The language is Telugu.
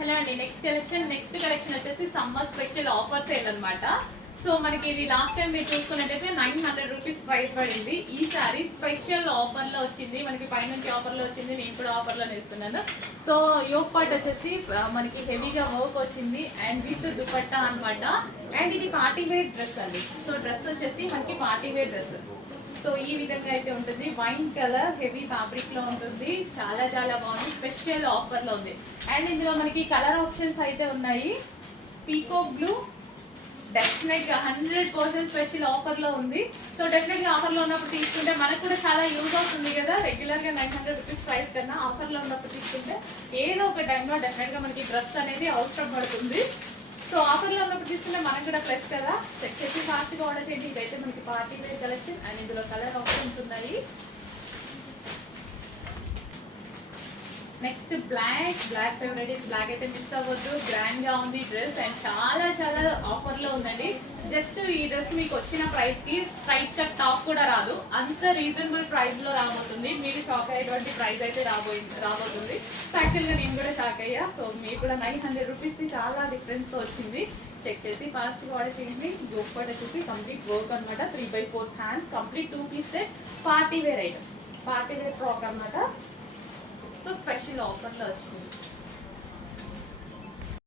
హలో అండి. నెక్స్ట్ కలెక్షన్ వచ్చేసి సమ్మర్ స్పెషల్ ఆఫర్ సేల్ అనమాట. సో మనకి ఇది లాస్ట్ టైం మీరు చూసుకున్నట్టయితే 900 రూపీస్ ప్రైస్ పడింది. ఈ సారీ స్పెషల్ ఆఫర్లో వచ్చింది, మనకి పైనుంచి ఆఫర్లో వచ్చింది, నేను కూడా ఆఫర్లో వేస్తున్నాను. సో యోగ్ పార్ట్ వచ్చేసి మనకి హెవీగా వర్క్ వచ్చింది అండ్ విత్ దుపట్టా అనమాట. అండ్ ఇది పార్టీ వేర్ డ్రెస్ అండి. సో డ్రెస్ వచ్చేసి మనకి పార్టీ వేర్ డ్రెస్. సో ఈ విధంగా అయితే ఉంటుంది. వైన్ కలర్ హెవీ ఫ్యాబ్రిక్ లో ఉంటుంది. చాలా చాలా బాగుంది. స్పెషల్ ఆఫర్ లో ఉంది. అండ్ ఇందులో మనకి కలర్ ఆప్షన్స్ అయితే ఉన్నాయి. పీకాక్ బ్లూ డెఫినెట్ గా 100% స్పెషల్ ఆఫర్ లో ఉంది. సో డెఫినెట్ గా ఆఫర్ లో ఉన్నప్పుడు తీసుకుంటే మనకు కూడా చాలా యూజ్ అవుతుంది కదా. రెగ్యులర్ గా 900 రూపీస్ ప్రైస్ కన్నా ఆఫర్ లో ఉన్నప్పుడు తీసుకుంటే ఏదో ఒక టైంలో డెఫినెట్ గా మనకి డ్రెస్ అనేది అవసరం పడుతుంది. సో ఆఫర్లో ఉన్నప్పుడు తీసుకుంటే మనకు కూడా ప్లస్ కదా. చెక్ చేసి ఫాస్ట్గా ఆర్డర్ చేయండి. ఇదైతే మనకి పార్టీ వేర్ కలెక్షన్ అండ్ ఇందులో కలర్ ఆప్షన్స్ ఉన్నాయి. Next black favourite. బ్లాక్ అయితే మిస్ అవ్వద్దు. గ్రాండ్ గా ఉంది డ్రెస్ అండ్ చాలా చాలా ఆఫర్ లో ఉందండి. జస్ట్ ఈ డ్రెస్ మీకు వచ్చిన ప్రైస్ కి స్ట్రైట్ కట్ టాప్ కూడా రాదు. అంత రీజనబుల్ ప్రైస్ లో రాబోతుంది. మీరు షాక్ అయ్యేటువంటి ప్రైస్ అయితే రాబోతుంది. సో యాక్చువల్గా నేను కూడా షాక్ అయ్యా. సో మీరు కూడా 900 రూపీస్ కి చాలా డిఫరెన్స్ తో వచ్చింది. చెక్ చేసి ఫాస్ట్ ఆర్డర్ చేయండి. యోగ్ పార్ట్ వచ్చేసి కంప్లీట్ వర్క్ అనమాట. 3/4 hands complete 2 piece set party wear item. Party wear frock అనమాట. సో స్పెషల్ ఆఫర్లో వచ్చింది.